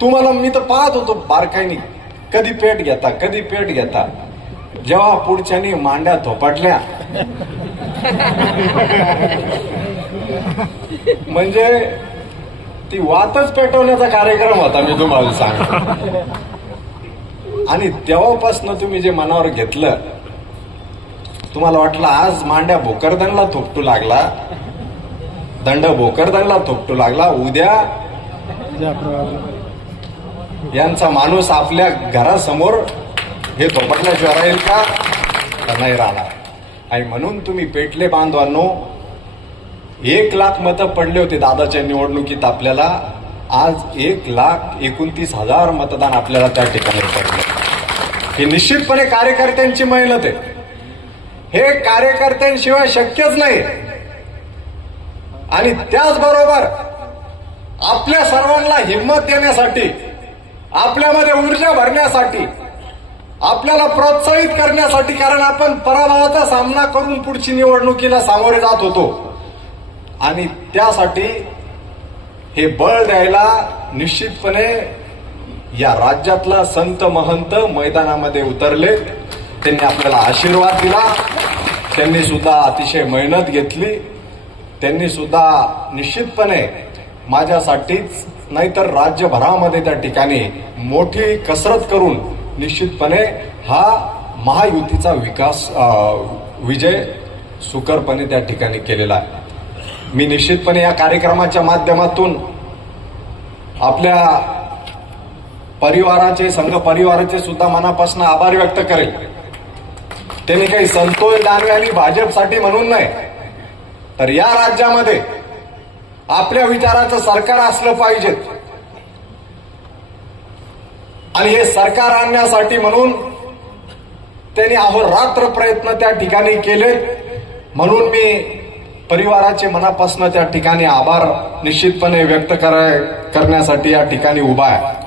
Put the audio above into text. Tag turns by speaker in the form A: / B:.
A: तुम्हाला मी तर पाहत होतो बारकाईनी. कधी पेट घेता कधी पेट घेता. जेव्हा पुढच्यानी मांड्या थोपटल्या म्हणजे ती वातच पेटवण्याचा कार्यक्रम होता मी तुम्हाला सांगतो. आणि तेव्हापासून तुम्ही जे मनावर घेतलं तुम्हाला वाटलं आज मांड्या भोकरदनला थोपटू लागला दंड भोकरदनला थोपटू लागला उद्या यांचा माणूस आपल्या घरासमोर हे थोपटल्याशिवाय राहील का? तर नाही राहणार? आणि म्हणून तुम्ही पेटले बांधवांनो एक लाख मतं पडले होते दादाच्या निवडणुकीत आपल्याला. आज एक लाख एकोणतीस हजार मतदान आपल्याला त्या ठिकाणी पडले. ही निश्चितपणे कार्यकर्त्यांची मेहनत आहे. हे कार्यकर्त्यांशिवाय शक्यच नाही. आणि त्याचबरोबर आपल्या सर्वांना हिंमत देण्यासाठी आपल्यामध्ये ऊर्जा भरण्यासाठी आपल्याला प्रोत्साहित करण्यासाठी कारण आपण पराभवाचा सामना करून पुढची निवडणुकीला सामोरे जात होतो. आणि त्यासाठी हे बळ द्यायला निश्चितपणे या राज्यातला संत महंत मैदानामध्ये उतरले. त्यांनी आपल्याला आशीर्वाद दिला. त्यांनी सुद्धा अतिशय मेहनत घेतली. त्यांनी सुद्धा निश्चितपणे माझ्यासाठीच नाहीतर राज्यभरामध्ये त्या ठिकाणी मोठी कसरत करून निश्चितपणे हा महायुतीचा विकास विजय सुकरपणे त्या ठिकाणी केलेला आहे. मी निश्चितपणे या कार्यक्रमाच्या माध्यमातून आपल्या परिवाराचे संघ परिवाराचे सुद्धा मनापासून आभार व्यक्त करेल. त्यांनी काही संतोष दानवे आणि भाजपसाठी म्हणून नाही तर या राज्यामध्ये आपल्या विचाराचं सरकार असलं पाहिजे. आणि हे सरकार आणण्यासाठी म्हणून त्यांनी अहोरात्र प्रयत्न त्या ठिकाणी केले. म्हणून मी परिवाराचे मनापासून त्या ठिकाणी आभार निश्चितपणे व्यक्त कराय करण्यासाठी या ठिकाणी उभा आहे.